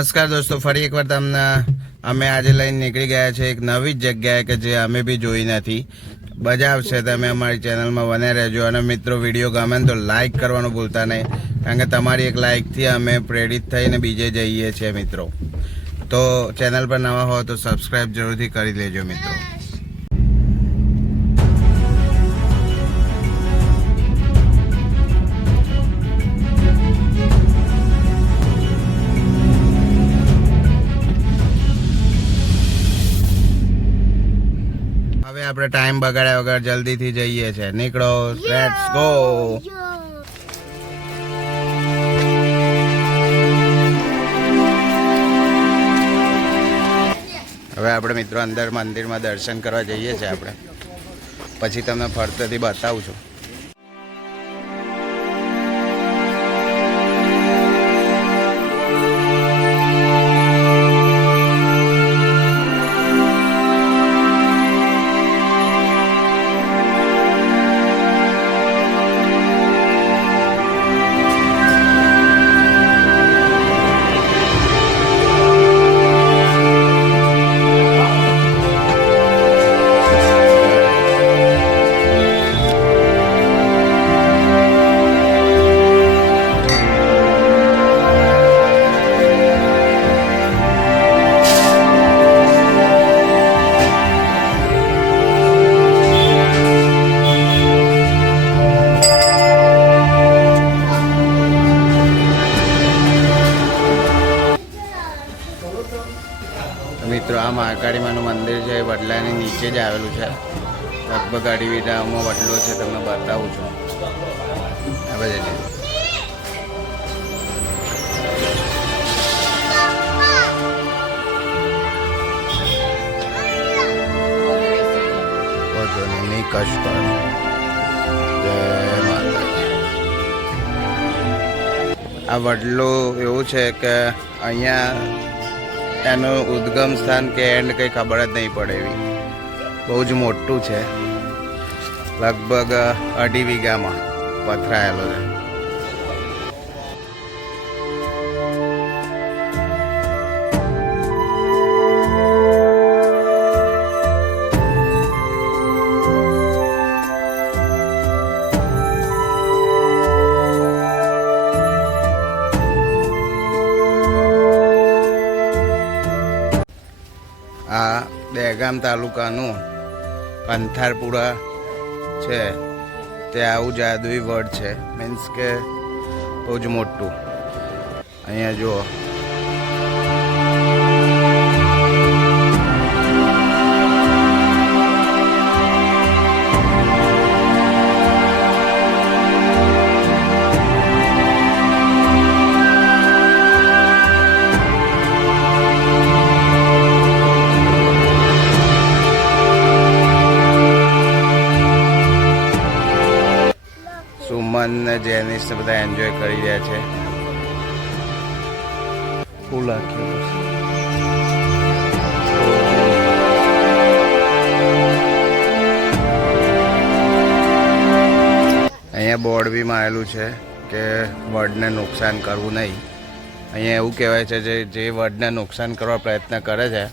નમસ્કાર દોસ્તો, ફરી એકવાર તમને અમે આજે લઈને નીકળી ગયા છે એક નવી જ જગ્યાએ કે જે અમે બી જોઈ નથી. મજા આવશે, તમે અમારી ચેનલમાં બને રહેજો. અને મિત્રો, વિડીયો ગમે તો લાઇક કરવાનું ભૂલતા નહીં, કારણ કે તમારી એક લાઇકથી અમે પ્રેરિત થઈને બીજે જઈએ છીએ મિત્રો. તો ચેનલ પર નવા હો તો સબસ્ક્રાઈબ જરૂરથી કરી લેજો મિત્રો. હવે આપણે ટાઈમ બગાડ્યા વગર જલ્દીથી જઈએ છીએ. નીકળો, લેટ્સ ગો. હવે આપણે મિત્રો અંદર મંદિરમાં દર્શન કરવા જઈએ છીએ. આપણે પછી તમને ફરતેથી બતાવું છું. મિત્રો, આ મહાકાળી માનું મંદિર છે, વડલાની નીચે જ આવેલું છે. લગભગ 2.5 વીઘામાં વડલો છે, તમને બતાવું છું. આ બધે આ વડલો એવું છે કે અહીંયા એનું ઉદ્ગમ સ્થાન કે એન્ડ કંઈ ખબર જ નહીં પડે એવી. બહુ જ મોટું છે, લગભગ 2.5 વીઘામાં પથરાયેલો છે. આ દહેગામ તાલુકાનું કંથારપુરા છે. તે આવું જાદુઈ વડ છે, મીન્સ કે બહુ જ મોટું. અહીંયા જુઓ, સુમન ને જેનિસ બધા એન્જોય કરી રહ્યા છે. ફૂલ આખ્યું અહીંયા બોર્ડ બી મારેલું છે કે વડને નુકસાન કરવું નહીં. અહીંયા એવું કહેવાય છે જે વડને નુકસાન કરવા પ્રયત્ન કરે છે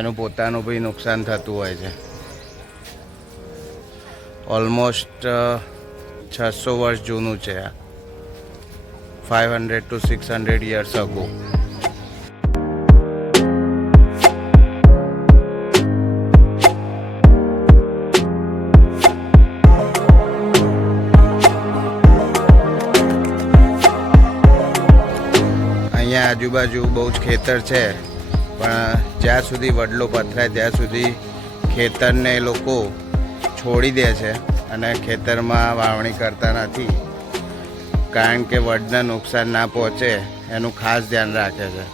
એનું પોતાનું બી નુકસાન થતું હોય છે. ઓલમોસ્ટ 600 વર્ષ જૂનું છે આ. 500 to 600 years ago. અહીંયા આજુબાજુ બહુ જ ખેતર છે, પણ જ્યાં સુધી વડલો પથરાય ત્યાં સુધી ખેતરને એ લોકો છોડી દે છે અને ખેતરમાં વાવણી કરતા નથી, કારણ કે વડને નુકસાન ના પહોંચે એનું ખાસ ધ્યાન રાખે છે.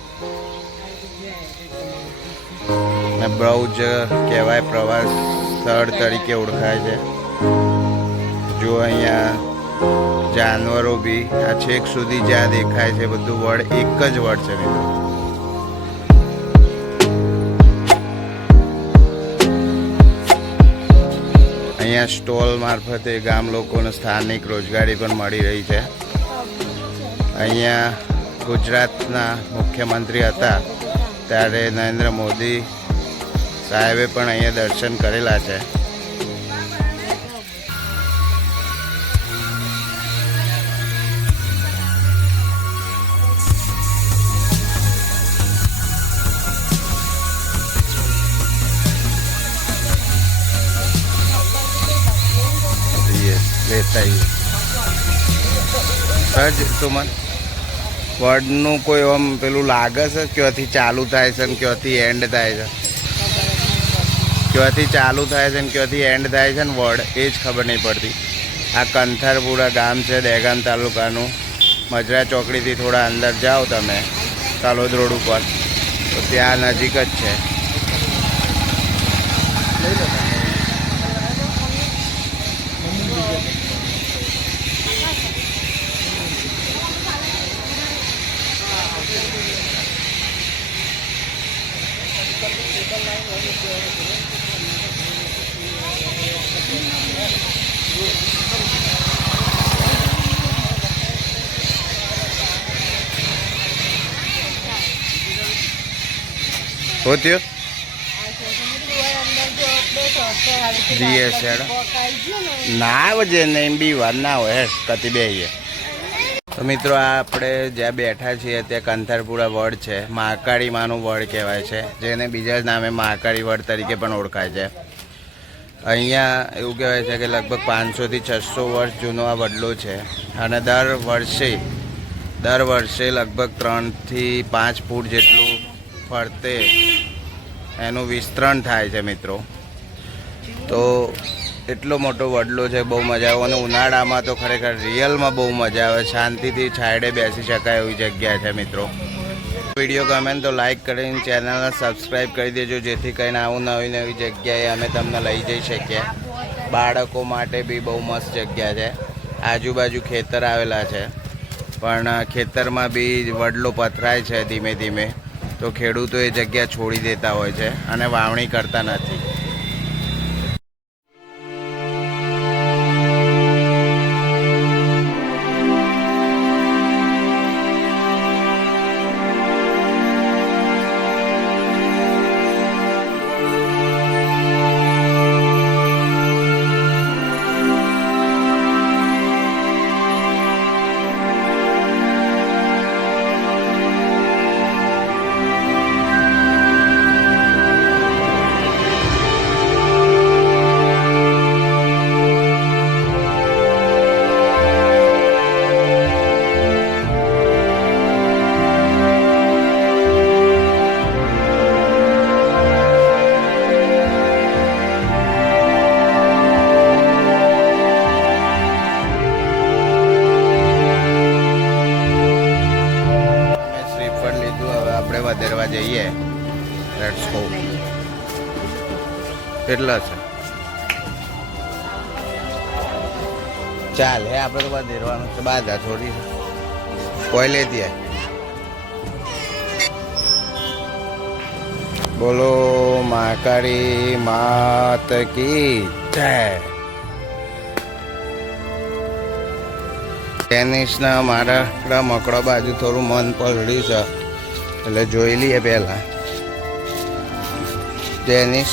અને બહુ જ કહેવાય પ્રવાસ સ્થળ તરીકે ઓળખાય છે. જો અહીંયા જાનવરો બી આ છેક સુધી જ્યાં દેખાય છે બધું વડ, એક જ વડ છે મિત્રો. અહીંયા સ્ટોલ મારફતે ગામ લોકોને સ્થાનિક રોજગારી પણ મળી રહી છે. અહીંયા ગુજરાતના મુખ્યમંત્રી હતા ત્યારે નરેન્દ્ર મોદી સાહેબે પણ અહીંયા દર્શન કરેલા છે. લેતા સજ સુમન વડનું કોઈ આમ પેલું લાગે છે ક્યાંથી ચાલુ થાય છે ને ક્યાંથી એન્ડ થાય છે, ક્યાંથી ચાલુ થાય છે ને ક્યાંથી એન્ડ થાય છે ને વડ એ જ ખબર નહીં પડતી. આ કંથરપુરા ગામ છે દહેગામ તાલુકાનું. મજરા ચોકડીથી થોડા અંદર જાઓ તમે તાલોદ રોડ ઉપર તો ત્યાં નજીક જ છે. હોત્યો ના વજે ને એમ બી વાર ના હોય કતી બે. તો મિત્રો આ આપણે જ્યાં બેઠા છીએ ત્યાં કંથરપુરા વડ છે. મહાકાળી માનું વડ કહેવાય છે, જેને બીજા નામે મહાકાળી વડ તરીકે પણ ઓળખાય છે. અહીંયા એવું કહેવાય છે કે લગભગ 500 થી 600 વર્ષ જૂનો આ વડલો છે અને દર વર્ષે લગભગ 3 થી 5 ફૂટ જેટલું ફરતે એનું વિસ્તરણ થાય છે મિત્રો. તો એટલો મોટો વડલો છે, બહુ મજા આવે. અને ઉનાળામાં તો ખરેખર રિયલમાં બહુ મજા આવે. શાંતિથી છાંયડે બેસી શકાય એવી જગ્યા છે મિત્રો. વિડીયો ગમે તો લાઈક કરીને ચેનલને સબસ્ક્રાઈબ કરી દેજો, જેથી કરીને આવું નવી જગ્યાએ અમે તમને લઈ જઈ શકીએ. બાળકો માટે બી બહુ મસ્ત જગ્યા છે. આજુબાજુ ખેતર આવેલા છે, પણ ખેતરમાં બી વડલો પથરાય છે ધીમે ધીમે. તો ખેડૂતો એ જગ્યા છોડી દેતા હોય છે અને વાવણી કરતા નથી. વધેરવા જઈએ. Let's go. કેટલા છે? ચાલ હે આપણે તો વધેરવાનું છે. બાધા થોડી કોઈ લેતી આય. બોલો મહાકાળી માત કી જય. ટેનિસના મારા મકડા બાજુ થોડું મન પલડ્યું છે એટલે જોઈ લઈએ પહેલાં. ટેનિસ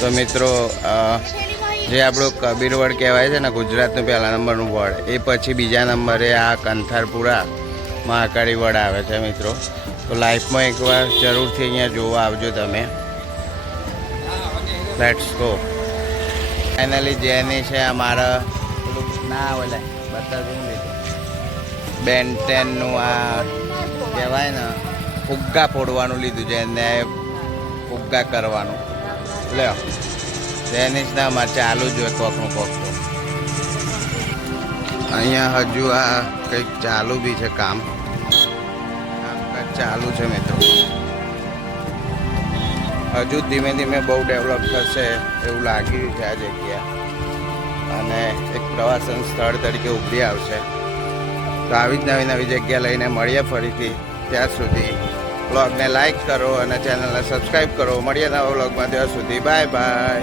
તો મિત્રો જે આપણું કબીરવડ કહેવાય છે ને ગુજરાતનું પહેલા નંબરનું વડ, એ પછી બીજા નંબરે આ કંથરપુરા મહાકાળી વડ આવે છે મિત્રો. તો લાઈફમાં એકવાર જરૂરથી અહીંયા જોવા આવજો તમે. Let's go. ફાઇનલી જેની છે આ મારા ના ઓલે બતાવી બેન્ટેનનું આ કહેવાય ને ફુગ્ગા ફોડવાનું લીધું છે, એને ફુગ્ગા કરવાનું. લે જેની ના મારે ચાલુ જ હોય કોકનું કોક. તો અહીંયા હજુ આ કંઈક ચાલુ બી છે, કામકાજ ચાલુ છે મિત્રો. હજુ ધીમે ધીમે બહુ ડેવલપ થશે એવું લાગી રહ્યું છે આ જગ્યા, અને એક પ્રવાસન સ્થળ તરીકે ઉભરી આવશે. તો આવી જ નવી નવી જગ્યા લઈને મળીએ ફરીથી. ત્યાં સુધી બ્લોગને લાઈક કરો અને ચેનલને સબસ્ક્રાઈબ કરો. મળીએ નવા બ્લોગમાં. ત્યાં સુધી બાય બાય.